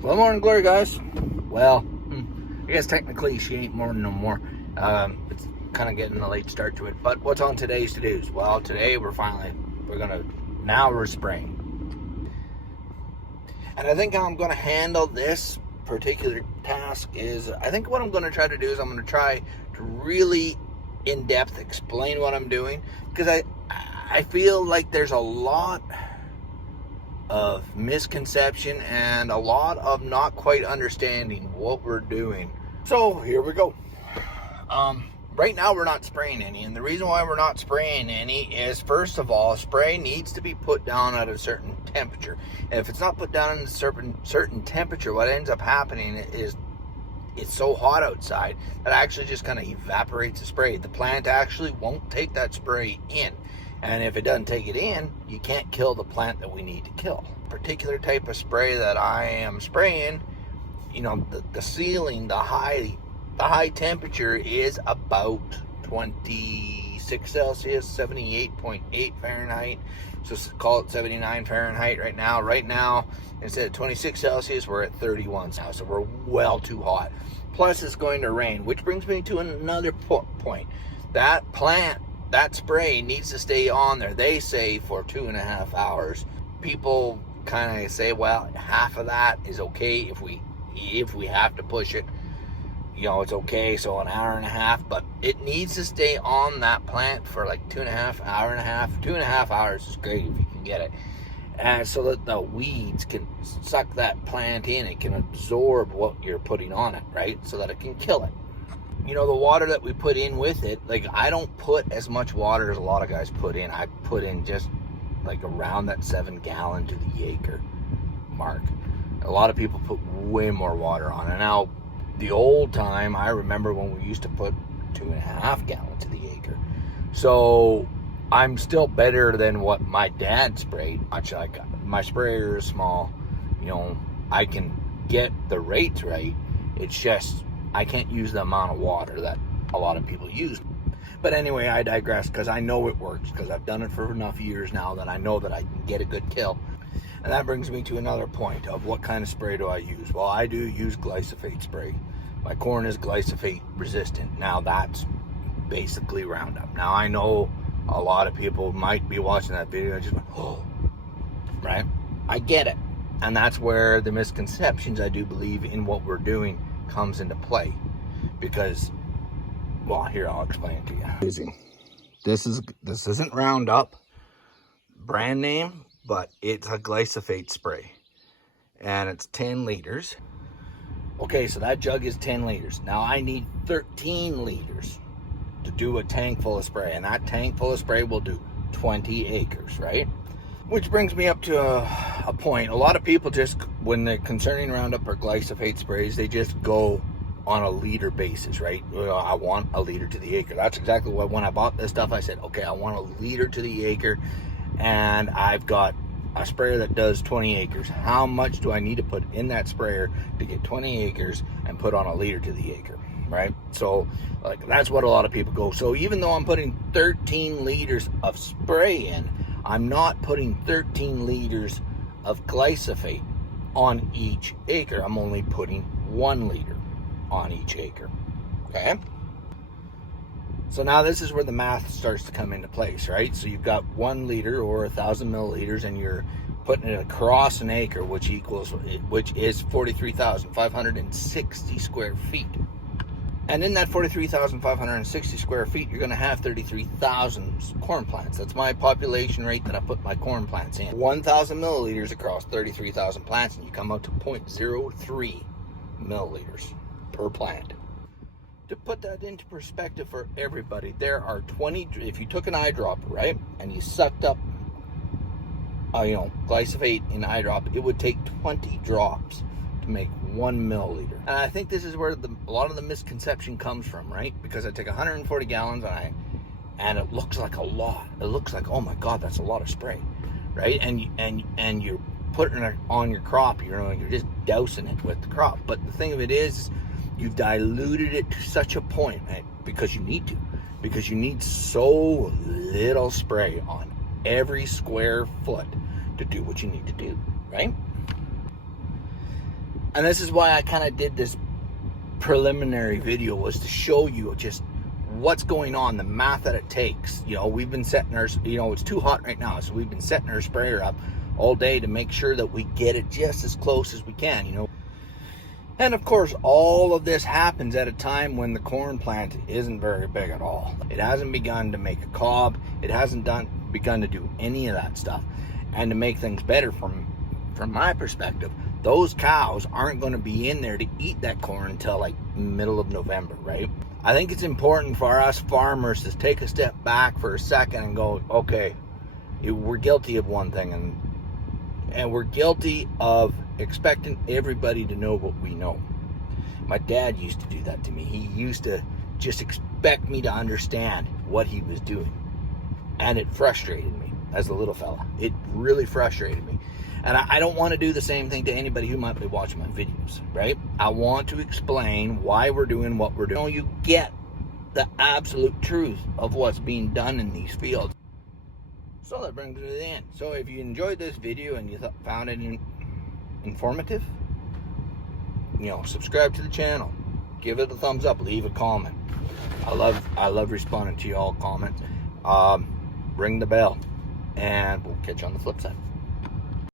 Well, morning glory, guys. Well, I guess technically she ain't morning no more. It's kind of getting a late start to it. But what's on today's to-dos? Well, today we're spraying. And I think how I'm going to handle this particular task is, I think what I'm going to try to do is I'm going to try to really in-depth explain what I'm doing. Because I feel like there's a lot of misconception and a lot of not quite understanding what we're doing. So here we go. Right now we're not spraying any, and the reason why we're not spraying any is, first of all, spray needs to be put down at a certain temperature. And if it's not put down at a certain temperature, what ends up happening is it's so hot outside that actually just kind of evaporates the spray. The plant actually won't take that spray in. And if it doesn't take it in, you can't kill the plant that we need to kill. Particular type of spray that I am spraying, you know, the ceiling, the high temperature is about 26 Celsius, 78.8 Fahrenheit. So call it 79 Fahrenheit right now. Right now, instead of 26 Celsius, we're at 31 now. So we're well too hot. Plus it's going to rain, which brings me to another point. That plant, that spray needs to stay on there, they say, for 2.5 hours. People kind of say, well, half of that is okay if we have to push it. You know, it's okay, so an hour and a half, but it needs to stay on that plant for like 2.5 hours. 2.5 hours is great if you can get it. And so that the weeds can suck that plant in, it can absorb what you're putting on it, right? So that it can kill it. You know, the water that we put in with it, like, I don't put as much water as a lot of guys put in. I put in just like around that 7 gallon to the acre mark. A lot of people put way more water on it. Now, the old time, I remember when we used to put 2.5 gallons to the acre. So I'm still better than what my dad sprayed. My sprayer is small. You know, I can get the rates right. It's just I can't use the amount of water that a lot of people use. But anyway, I digress, because I know it works, because I've done it for enough years now that I know that I can get a good kill. And that brings me to another point of what kind of spray do I use. Well, I do use glyphosate spray. My corn is glyphosate resistant. Now that's basically Roundup. Now I know a lot of people might be watching that video and just like, oh, right? I get it. And that's where the misconceptions, I do believe, in what we're doing comes into play. Because, well, here, I'll explain it to you. This isn't Roundup brand name, but it's a glyphosate spray, and it's 10 liters. Okay, so that jug is 10 liters. Now I need 13 liters to do a tank full of spray, and that tank full of spray will do 20 acres, right? Which brings me up to a point. A lot of people just, when they're concerning Roundup or glyphosate sprays, they just go on a liter basis, right? I want a liter to the acre. That's exactly what, when I bought this stuff, I said, okay, I want a liter to the acre, and I've got a sprayer that does 20 acres. How much do I need to put in that sprayer to get 20 acres and put on a liter to the acre, right? So, like, that's what a lot of people go. So even though I'm putting 13 liters of spray in, I'm not putting 13 liters of glyphosate on each acre. I'm only putting 1 liter on each acre, okay? So now this is where the math starts to come into place, right? So you've got 1 liter or 1,000 milliliters, and you're putting it across an acre, which is 43,560 square feet. And in that 43,560 square feet, you're going to have 33,000 corn plants. That's my population rate that I put my corn plants in. 1,000 milliliters across 33,000 plants, and you come out to 0.03 milliliters per plant. To put that into perspective for everybody, there are 20, if you took an eyedropper, right, and you sucked up, glyphosate in eyedrop, it would take 20 drops to make 1 milliliter. And I think this is where a lot of the misconception comes from, right? Because I take 140 gallons and it looks like a lot. It looks like, oh my God, that's a lot of spray, right? And you're putting it on your crop, you're just dousing it with the crop. But the thing of it is, you've diluted it to such a point, right? Because you need to. Because you need so little spray on every square foot to do what you need to do, right? And this is why I kind of did this preliminary video, was to show you just what's going on, the math that it takes. You know, we've been setting our, you know, it's too hot right now, so we've been setting our sprayer up all day to make sure that we get it just as close as we can, you know. And of course, all of this happens at a time when the corn plant isn't very big at all. It hasn't begun to make a cob. It hasn't begun to do any of that stuff. And to make things better from my perspective, those cows aren't going to be in there to eat that corn until like middle of November, right? I think it's important for us farmers to take a step back for a second and go, okay, we're guilty of one thing, and we're guilty of expecting everybody to know what we know. My dad used to do that to me. He used to just expect me to understand what he was doing. And it frustrated me as a little fella. It really frustrated me. And I don't want to do the same thing to anybody who might be watching my videos, right? I want to explain why we're doing what we're doing. So you get the absolute truth of what's being done in these fields. So that brings me to the end. So if you enjoyed this video and you found it informative, you know, subscribe to the channel, give it a thumbs up, leave a comment. I love responding to y'all comments. Ring the bell, and we'll catch you on the flip side.